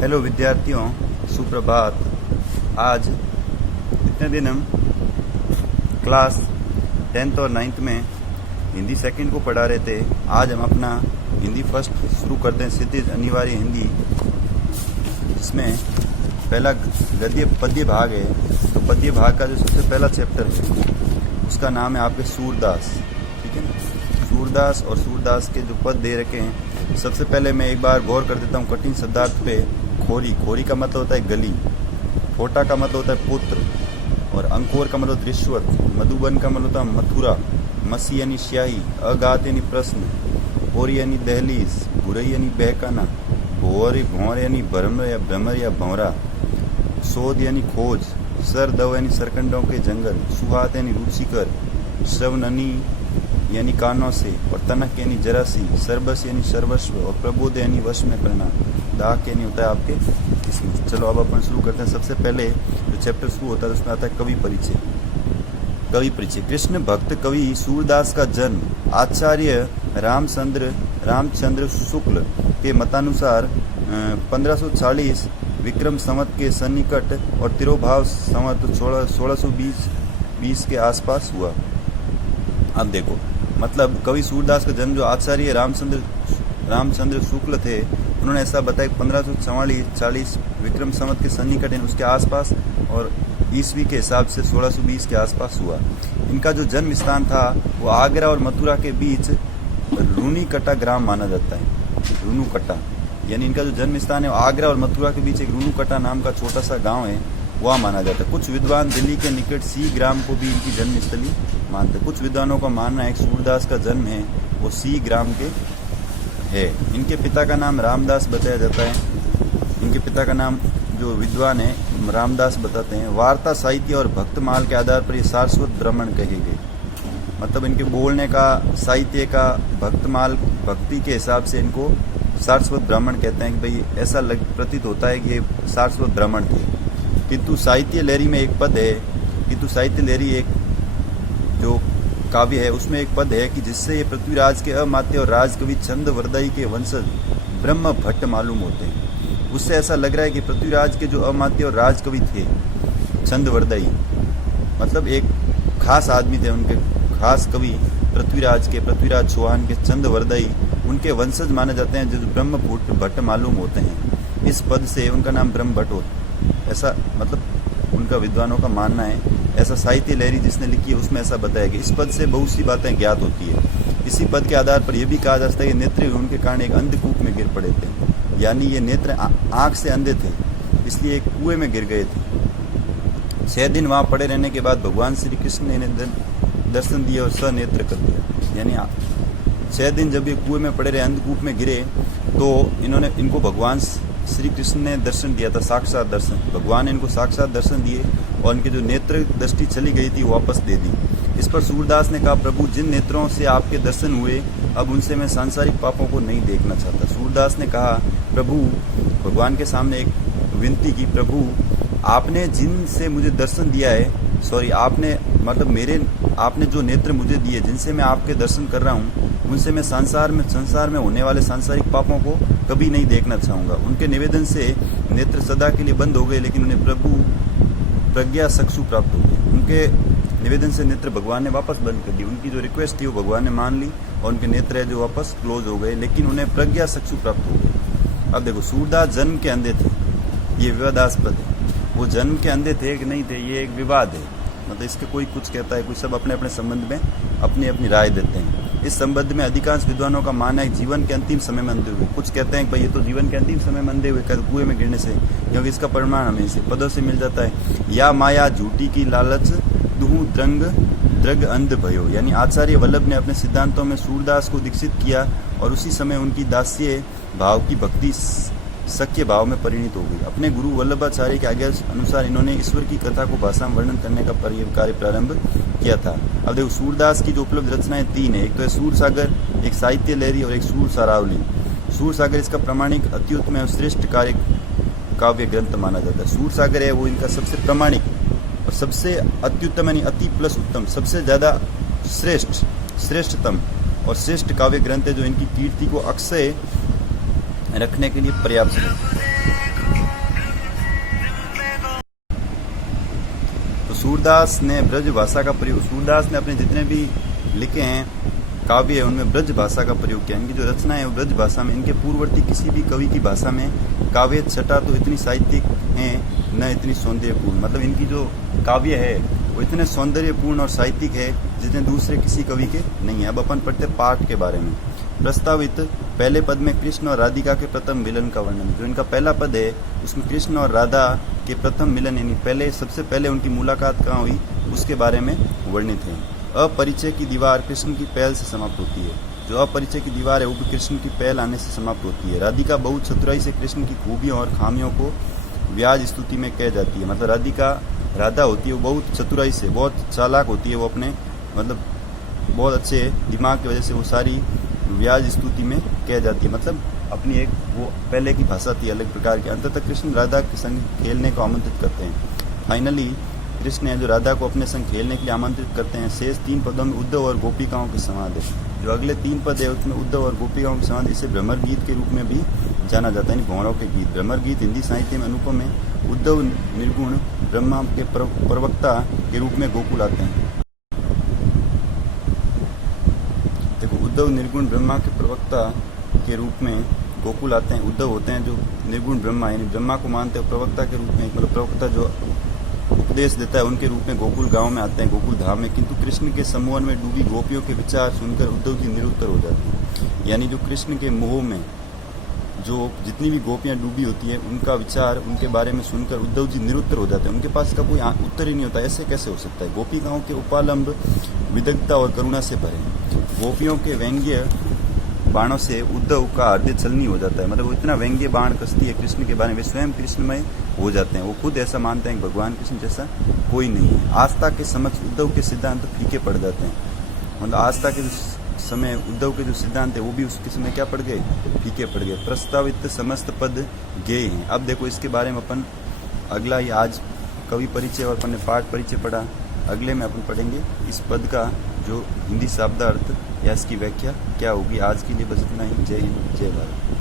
Hello विद्यार्थियों, सुप्रभात। आज इतने दिन हम क्लास 10th और 9th में हिंदी सेकंड को पढ़ा रहे थे। आज हम अपना हिंदी फर्स्ट शुरू करते हैं, क्षितिज अनिवार्य हिंदी, जिसमें पहला गद्य पद्य भाग है। तो पद्य भाग का जो सबसे पहला चैप्टर है उसका नाम है आपके सूरदास। ठीक है ना, सूरदास। और सूरदास के जो पद दे रखे हैं, सबसे पहले मैं एक बार गौर कर देता हूँ कठिन शब्दार्थ पे। खोरी, खोरी का मतलब होता है गली, फोटा का मतलब होता है पुत्र, और अंकोर का मतलब रिश्वत, मधुबन का मतलब होता है मथुरा, मसी यानी स्याही, अगात यानी प्रश्न, पोरी यानी दहलीज, बुरई यानी बहकाना, भोर भौर यानी भ्रमर या भंवरा, शोध यानी खोज, सरदव यानी सरकंडों के जंगल, सुहात यानी रुचिकर, श्रवणनी यानी कानों से, और तनक यानी जरासी, सरबस यानी सर्वस्व, और प्रबोध यानी वश में करना, दाक यानी होता है आपके किस्मत। चलो अब अपन शुरू करते हैं। सबसे पहले जो चैप्टर शुरू होता है उसमें आता है कवि परिचय। कवि परिचय। कृष्ण भक्त कवि सूरदास का जन्म आचार्य रामचंद्र शुक्ल के मतानुसार 1540 विक्रम संवत के सन्निकट और तिरोभाव संवत 1620 के आसपास हुआ। अब देखो, मतलब कवि सूरदास का जन्म जो आचार्य रामचंद्र शुक्ल थे, उन्होंने ऐसा बताया 1540 विक्रम संवत के सन्निकट उसके आसपास, और ईस्वी के हिसाब से 1620 के आसपास हुआ। इनका जो जन्म स्थान था वो आगरा और मथुरा के बीच रूनीकटा ग्राम माना जाता है। रूनुकटा यानी इनका जो जन्म स्थान है, आगरा और मथुरा के बीच एक रूनुकटा नाम का छोटा सा गांव है, वहाँ माना जाता है। कुछ विद्वान दिल्ली के निकट सी ग्राम को भी इनकी जन्मस्थली मानते। कुछ विद्वानों का मानना है कि सूरदास का जन्म है वो सी ग्राम के है। इनके पिता का नाम रामदास बताया जाता है। इनके पिता का नाम जो विद्वान है रामदास बताते हैं। वार्ता, साहित्य और भक्तमाल के आधार पर ये सारस्वत ब्राह्मण कहे गए। मतलब इनके बोलने का, साहित्य का, भक्तमाल, भक्ति के हिसाब से इनको सारस्वत ब्राह्मण कहते हैं कि भाई ऐसा प्रतीत होता है कि ये सारस्वत ब्राह्मण थे। किंतु साहित्य लहरी में एक पद है, किंतु साहित्य लहरी एक जो काव्य है उसमें एक पद है कि जिससे ये पृथ्वीराज के अमात्य और राजकवि छंदवरदाई के वंशज ब्रह्म भट्ट मालूम होते हैं। उससे ऐसा लग रहा है कि पृथ्वीराज के जो अमात्य और राजकवि थे छंदवरदाई, मतलब एक खास आदमी थे, उनके खास कवि पृथ्वीराज चौहान के छंदवरदाई उनके वंशज माने जाते हैं, जो ब्रह्म भट्ट मालूम होते हैं। इस पद से उनका नाम ब्रह्म भट्ट होता, ऐसा मतलब उनका विद्वानों का मानना है। ऐसा साहित्य लहरी जिसने लिखी है उसमें ऐसा बताया गया। इस पद से बहुत सी बातें ज्ञात होती है। इसी पद के आधार पर यह भी कहा जा सकता है कि नेत्र उनके कारण एक अंधकूप में गिर पड़े थे, यानी ये नेत्र आंख से अंधे थे, इसलिए एक कुएं में गिर गए थे। 6 दिन वहां पड़े रहने के बाद भगवान श्री कृष्ण ने इन्हें दर्शन दिए और सनेत्र कर दिया। यानी 6 दिन जब ये कुएं में पड़े रहे, अंधकूप में गिरे, तो इनको भगवान श्री कृष्ण ने दर्शन दिया था, साक्षात दर्शन। भगवान ने इनको साक्षात दर्शन दिए और इनकी जो नेत्र दृष्टि चली गई थी वापस दे दी। इस पर सूरदास ने कहा, प्रभु जिन नेत्रों से आपके दर्शन हुए अब उनसे मैं सांसारिक पापों को नहीं देखना चाहता। सूरदास ने कहा, प्रभु, भगवान के सामने एक विनती की, प्रभु आपने जिनसे मुझे दर्शन दिया है, आपने जो नेत्र मुझे दिए जिनसे मैं आपके दर्शन कर रहा हूँ, उनसे मैं संसार में होने वाले सांसारिक पापों को कभी नहीं देखना चाहूँगा। उनके निवेदन से नेत्र सदा के लिए बंद हो गए, लेकिन उन्हें प्रभु प्रज्ञा चक्षु प्राप्त हो गई। उनके निवेदन से नेत्र भगवान ने वापस बंद कर दी। उनकी जो रिक्वेस्ट थी वो भगवान ने मान ली और उनके नेत्र है जो वापस क्लोज हो गए, लेकिन उन्हें प्रज्ञा चक्षु प्राप्त हो गई। अब देखो, सूरदास जन्म के अंधे थे, ये विवादास्पद है। वो जन्म के अंधे थे कि नहीं थे, ये एक विवाद है। मतलब इसके कोई कुछ कहता है, कोई सब अपने अपने संबंध में अपनी अपनी राय देते हैं। इस संबंध में अधिकांश विद्वानों का मानना है जीवन के अंतिम समय में अंधे हुए। कुछ कहते हैं कि भाई ये तो जीवन के अंतिम समय में अंधे हुए कुएं में गिरने से, क्योंकि इसका प्रमाण हमें इसे पदों से मिल जाता है। या माया झूठी की लालच दुहु द्रग अंध भयो। यानी आचार्य वल्लभ ने अपने सिद्धांतों में सूरदास को दीक्षित किया और उसी समय उनकी दास्य भाव की भक्ति सख्य भाव में परिणित हो गई। अपने गुरु वल्लभाचार्य के आज्ञा अनुसार इन्होंने ईश्वर की कथा को भाषा में वर्णन करने का कार्य प्रारंभ किया था। अब देखो, सूरदास की जो उपलब्ध रचनाएं 3 है। एक तो है सूर सागर, एक साहित्य लहरी और एक सूर सारावली। सूर सागर इसका प्रामाणिक, अत्युत्तम एवं श्रेष्ठ काव्य ग्रंथ माना जाता है। सूर सागर है वो इनका सबसे प्रामाणिक और सबसे अत्युत्तम यानी अति प्लस उत्तम, सबसे ज्यादा श्रेष्ठतम और श्रेष्ठ काव्य ग्रंथ है, जो इनकी कीर्ति को अक्षय रखने के लिए पर्याप्त है। सूरदास ने ब्रज भाषा का प्रयोग, सूरदास ने अपने जितने भी लिखे हैं काव्य है उनमें ब्रज भाषा का प्रयोग किया। इनकी जो रचना है वो ब्रज भाषा में, इनके पूर्ववर्ती किसी भी कवि की भाषा में काव्य छटा तो इतनी साहित्यिक है न इतनी सौंदर्यपूर्ण। मतलब इनकी जो काव्य है वो इतने सौंदर्यपूर्ण और साहित्यिक है जितने दूसरे किसी कवि के नहीं है। अब अपन पढ़ते पाठ के बारे में। प्रस्तावित पहले पद में कृष्ण और राधिका के प्रथम मिलन का वर्णन। जो इनका पहला पद है उसमें कृष्ण और राधा के प्रथम मिलन यानी पहले सबसे पहले उनकी मुलाकात कहाँ हुई उसके बारे में वर्णित है। अपरिचय की दीवार कृष्ण की पहल से समाप्त होती है। जो अपरिचय की दीवार है वो भी कृष्ण की पहल आने से समाप्त होती है। राधिका बहुत चतुराई से कृष्ण की खूबियों और खामियों को व्याज स्तुति में कह जाती है। मतलब राधा होती है वो बहुत चतुराई से, बहुत चालाक होती है, वो अपने मतलब बहुत अच्छे दिमाग की वजह से वो सारी व्याज स्तुति में कह जाती है। मतलब अपनी एक वो पहले की भाषा थी अलग प्रकार की। अंततः कृष्ण राधा के संग खेलने को आमंत्रित करते हैं। फाइनली कृष्ण है जो राधा को अपने संग खेलने के लिए आमंत्रित करते हैं। शेष 3 पदों में उद्धव और गोपिकाओं के संवाद है। जो अगले 3 पद है उसमें उद्धव और गोपिकाओं के संवाद, इसे भ्रमर गीत के रूप में भी जाना जाता है, भौरों के गीत। भ्रमर गीत हिंदी साहित्य में अनुपम है। उद्धव निर्गुण ब्रह्मा के प्रवक्ता के रूप में गोकुल आते हैं। देखो, उद्धव निर्गुण ब्रह्मा के प्रवक्ता के रूप में गोकुल आते हैं। उद्धव होते हैं जो निर्गुण ब्रह्मा यानी ब्रह्मा को मानते हैं, प्रवक्ता के रूप में मतलब प्रवक्ता जो उपदेश देता है उनके रूप में गोकुल गांव में आते हैं, गोकुल धाम में। किंतु कृष्ण के सम्मोहन में डूबी गोपियों के विचार सुनकर उद्धव जी निरुत्तर हो जाते हैं। यानी जो कृष्ण के मोह में जो जितनी भी गोपियां डूबी होती हैं उनका विचार उनके बारे में सुनकर उद्धव जी निरुत्तर हो जाते हैं। उनके पास का कोई उत्तर ही नहीं होता, ऐसे कैसे हो सकता है। गोपिकाओं के उपालंब विदग्धता और करुणा से भरे, गोपियों के व्यंग्य बाणों से उद्धव का हृदय छलनी हो जाता है। मतलब वो इतना व्यंग्य बाण कसती है कृष्ण के बारे में, स्वयं कृष्णमय हो जाते हैं। वो खुद ऐसा मानते हैं कि भगवान कृष्ण जैसा कोई नहीं है। आस्था के समक्ष उद्धव के सिद्धांत फीके पड़ जाते हैं। मतलब आस्था के समय उद्धव के जो सिद्धांत है वो भी उसके समय क्या पड़ गए, फीके पड़ गए। प्रस्तावित समस्त पद गेय हैं। अब देखो इसके बारे में अपन अगला ही आज कवि परिचय और अपन ने पाठ परिचय पढ़ा, अगले में अपन पढ़ेंगे इस पद का जो हिंदी शब्दार्थ या इसकी व्याख्या क्या होगी। आज के लिए बस इतना ही। जय हिंद, जय भारत।